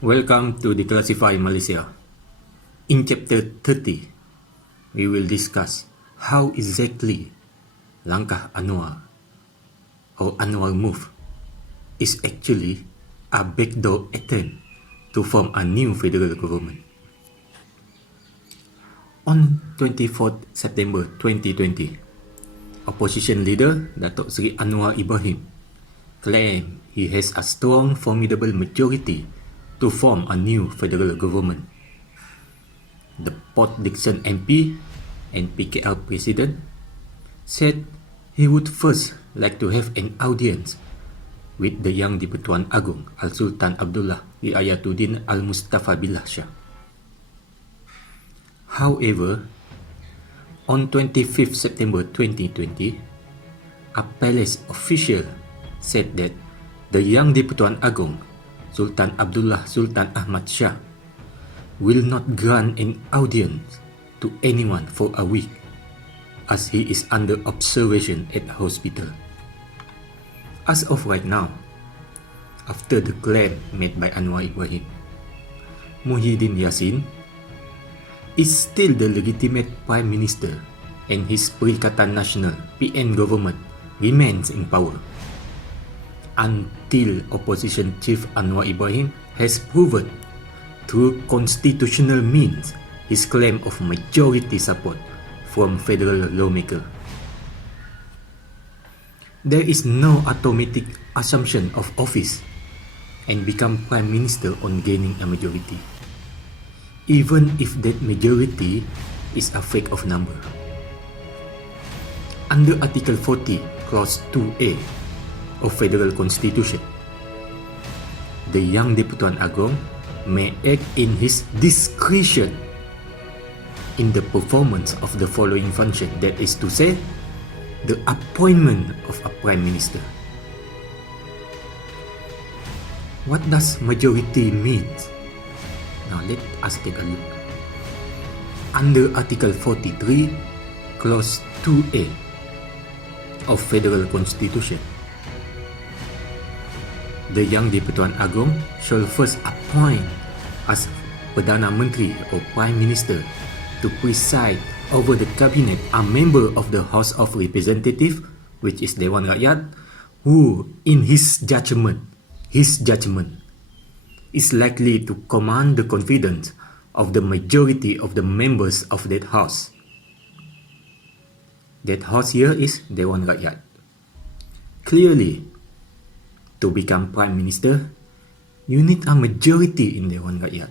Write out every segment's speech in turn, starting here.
Welcome to Declassify Malaysia. In chapter 30, we will discuss how exactly Langkah Anwar or Anwar move is actually a backdoor attempt to form a new federal government. On 24 September 2020, opposition leader Datuk Seri Anwar Ibrahim claimed he has a strong, formidable majority to form a new federal government. The Port Dickson MP and PKR President said he would first like to have an audience with the young di-Pertuan Agong Al-Sultan Abdullah Riayatuddin Al-Mustafa Billah Shah. However, on 25 September 2020, a palace official said that the young di-Pertuan Agong Sultan Abdullah Sultan Ahmad Shah will not grant an audience to anyone for a week as he is under observation at a hospital. As of right now, after the claim made by Anwar Ibrahim, Muhyiddin Yassin is still the legitimate Prime Minister and his Perikatan Nasional PN government remains in power until opposition chief Anwar Ibrahim has proven through constitutional means his claim of majority support from federal lawmaker. There is no automatic assumption of office and become Prime Minister on gaining a majority, even if that majority is a fake of number. Under Article 40, Clause 2A of Federal Constitution, the young di-Pertuan Agong may act in his discretion in the performance of the following function, that is to say, the appointment of a Prime Minister. What does majority mean? Now let us take a look. Under Article 43, Clause 2A of Federal Constitution, the young di-Pertuan Agong shall first appoint as Perdana Menteri or Prime Minister to preside over the cabinet a member of the House of Representatives, which is Dewan Rakyat, who in his judgment is likely to command the confidence of the majority of the members of that house. That house here is Dewan Rakyat. Clearly, to become Prime Minister, you need a majority in Dewan Rakyat.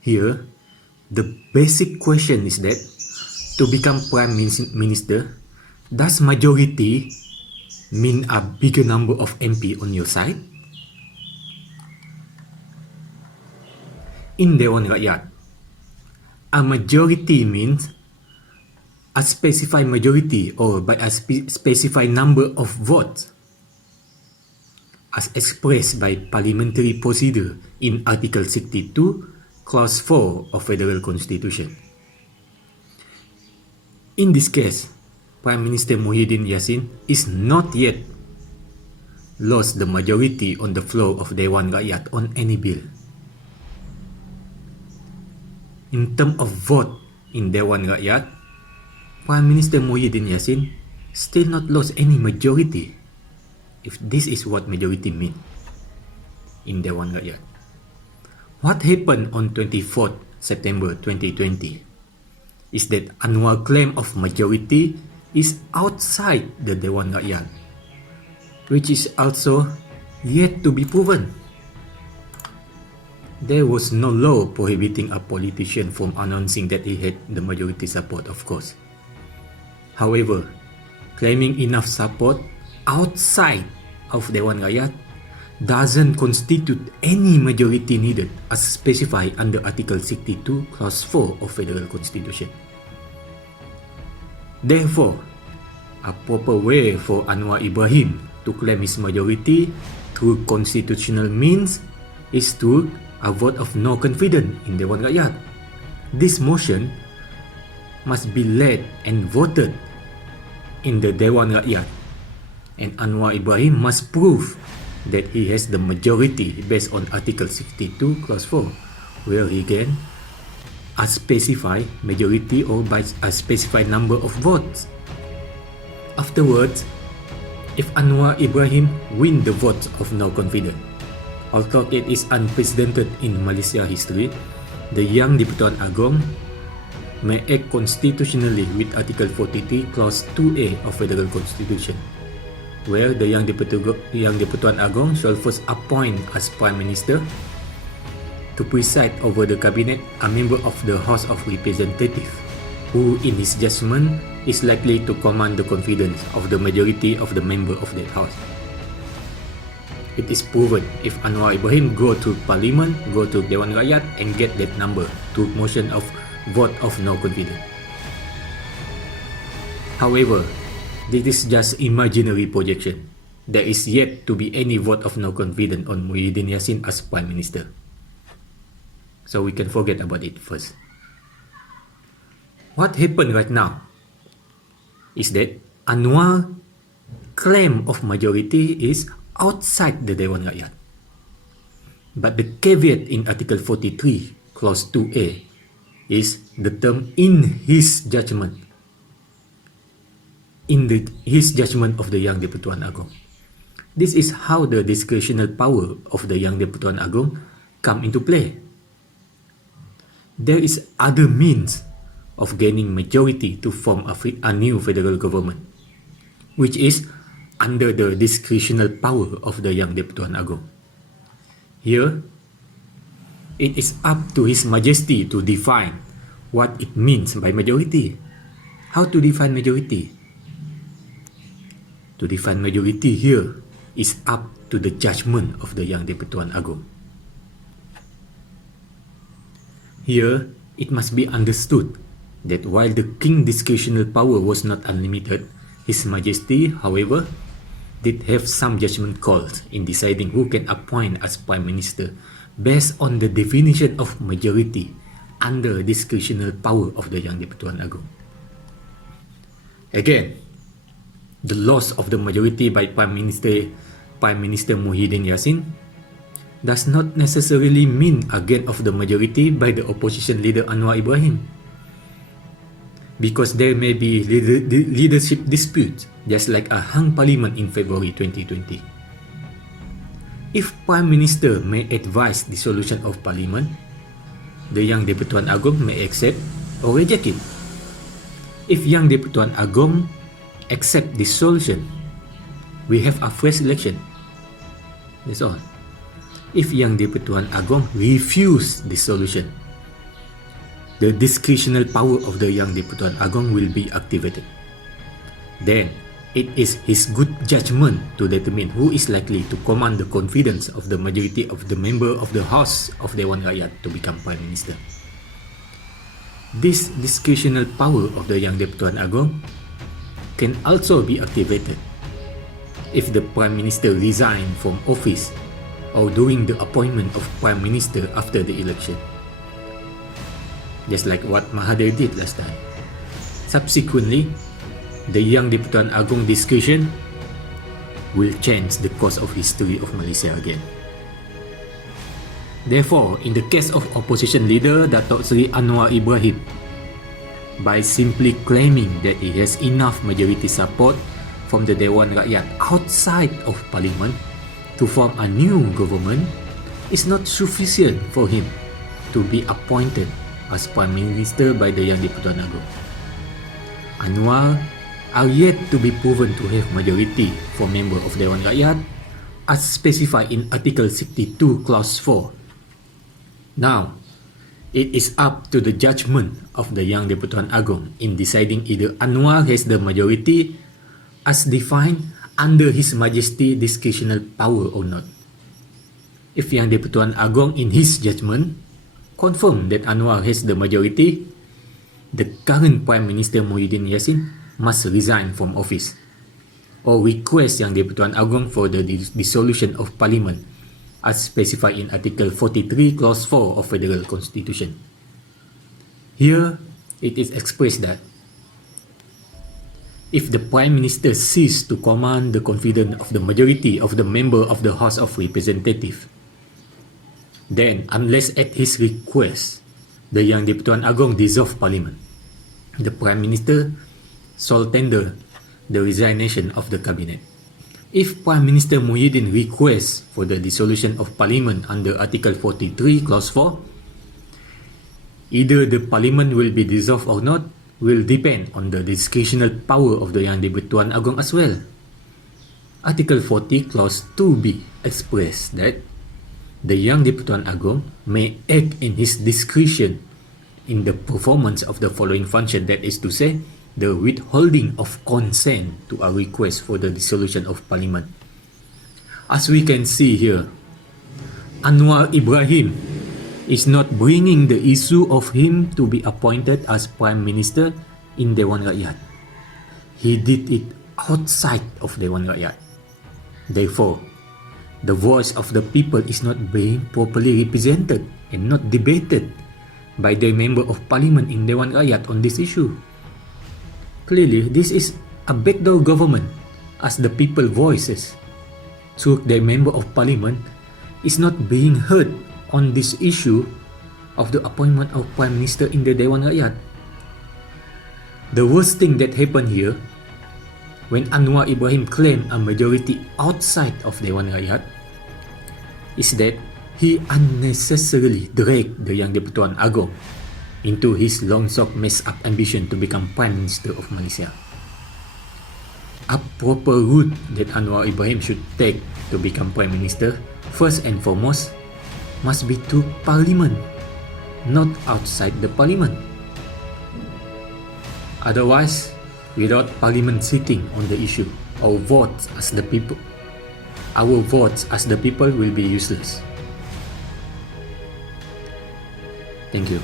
Here, the basic question is that to become Prime Minister, does majority mean a bigger number of MP on your side? In Dewan Rakyat, a majority means a specified majority or by a specified number of votes as expressed by parliamentary procedure in Article 62, Clause 4 of Federal Constitution. In this case, Prime Minister Muhyiddin Yassin is not yet lost the majority on the floor of Dewan Rakyat on any bill. In terms of vote in Dewan Rakyat, Prime Minister Muhyiddin Yassin still not lost any majority, if this is what majority mean in Dewan Rakyat. What happened on 24 September 2020 is that Anwar claim of majority is outside the Dewan Rakyat, which is also yet to be proven. There was no law prohibiting a politician from announcing that he had the majority support, of course. However, claiming enough support outside of Dewan Rakyat doesn't constitute any majority needed as specified under Article 62, Clause 4 of Federal Constitution. Therefore, a proper way for Anwar Ibrahim to claim his majority through constitutional means is through a vote of no confidence in Dewan Rakyat. This motion must be led and voted in the Dewan Rakyat, and Anwar Ibrahim must prove that he has the majority based on Article 62 Clause 4, where he can specify majority or by a specified number of votes. Afterwards, if Anwar Ibrahim win the votes of no confidence, although it is unprecedented in Malaysia history, the Yang di-Pertuan Agong may act constitutionally with Article 43 Clause 2A of Federal Constitution, where the Yang di-Pertuan Agong shall first appoint as Prime Minister to preside over the cabinet a member of the House of Representatives, who in his judgment is likely to command the confidence of the majority of the member of that house. It is proven if Anwar Ibrahim go to Parliament, go to Dewan Rakyat and get that number to motion of vote of no confidence. However, this is just imaginary projection. There is yet to be any vote of no confidence on Muhyiddin Yassin as Prime Minister. So we can forget about it first. What happened right now is that Anwar claim of majority is outside the Dewan Rakyat. But the caveat in Article 43, Clause 2A, is the term in his judgment. His judgment of the Yang di-Pertuan Agong. This is how the discretional power of the Yang di-Pertuan Agong come into play. There is other means of gaining majority to form a new federal government, which is under the discretional power of the Yang di-Pertuan Agong. Here, it is up to His Majesty to define what it means by majority. How to define majority? To define majority here is up to the judgment of the Yang di-Pertuan Agong. Here, it must be understood that while the King's discretional power was not unlimited, His Majesty, however, did have some judgment calls in deciding who can appoint as Prime Minister based on the definition of majority under discretional power of the Yang di-Pertuan Agong. Again, the loss of the majority by Prime Minister Muhyiddin Yassin does not necessarily mean a gain of the majority by the opposition leader Anwar Ibrahim, because there may be leadership disputes, just like a hung parliament in February 2020. If Prime Minister may advise dissolution of parliament, the Yang di-Pertuan Agong may accept or reject it. If Yang di-Pertuan Agong accept dissolution, we have a fresh election. That's all. If Yang di-Pertuan Agong refuse dissolution, the discretional power of the Yang di-Pertuan Agong will be activated. Then, it is his good judgment to determine who is likely to command the confidence of the majority of the member of the House of Dewan Rakyat to become Prime Minister. This discretional power of the Yang di-Pertuan Agong can also be activated if the Prime Minister resigns from office or during the appointment of Prime Minister after the election, just like what Mahathir did last time. Subsequently, the Yang di-Pertuan Agong discretion will change the course of history of Malaysia again. Therefore, in the case of opposition leader Datuk Seri Anwar Ibrahim, by simply claiming that he has enough majority support from the Dewan Rakyat outside of Parliament to form a new government, is not sufficient for him to be appointed as Prime Minister by the Yang di-Pertuan Agong. Anwar are yet to be proven to have majority for member of Dewan Rakyat as specified in Article 62 Clause 4. Now, it is up to the judgment of the Yang di-Pertuan Agong in deciding either Anwar has the majority as defined under His Majesty discretional power or not. If Yang di-Pertuan Agong in his judgment confirm that Anwar has the majority, the current Prime Minister Muhyiddin Yassin must resign from office or request Yang di-Pertuan Agong for the dissolution of Parliament as specified in Article 43 Clause 4 of Federal Constitution. Here, it is expressed that If the Prime Minister ceased to command the confidence of the majority of the member of the House of Representatives, then unless at his request, the Yang di-Pertuan Agong dissolve Parliament, the Prime Minister shall tender the resignation of the Cabinet. If Prime Minister Muhyiddin requests for the dissolution of Parliament under Article 43, Clause 4, either the Parliament will be dissolved or not will depend on the discretional power of the Yang di-Pertuan Agong as well. Article 40, Clause 2b expressed that the Yang di-Pertuan Agong may act in his discretion in the performance of the following function, that is to say, the withholding of consent to a request for the dissolution of Parliament. As we can see here, Anwar Ibrahim is not bringing the issue of him to be appointed as Prime Minister in Dewan Rakyat. He did it outside of Dewan Rakyat. Therefore, the voice of the people is not being properly represented and not debated by the Member of Parliament in Dewan Rakyat on this issue. Clearly, this is a backdoor government, as the people voices. So the Member of Parliament is not being heard on this issue of the appointment of Prime Minister in the Dewan Rakyat. The worst thing that happened here, when Anwar Ibrahim claimed a majority outside of Dewan Rakyat, is that he unnecessarily dragged the Yang di-Pertuan Agong into his long-shot messed-up ambition to become Prime Minister of Malaysia. A proper route that Anwar Ibrahim should take to become Prime Minister, first and foremost, must be to Parliament, not outside the Parliament. Otherwise, without Parliament sitting on the issue, our votes as the people will be useless. Thank you.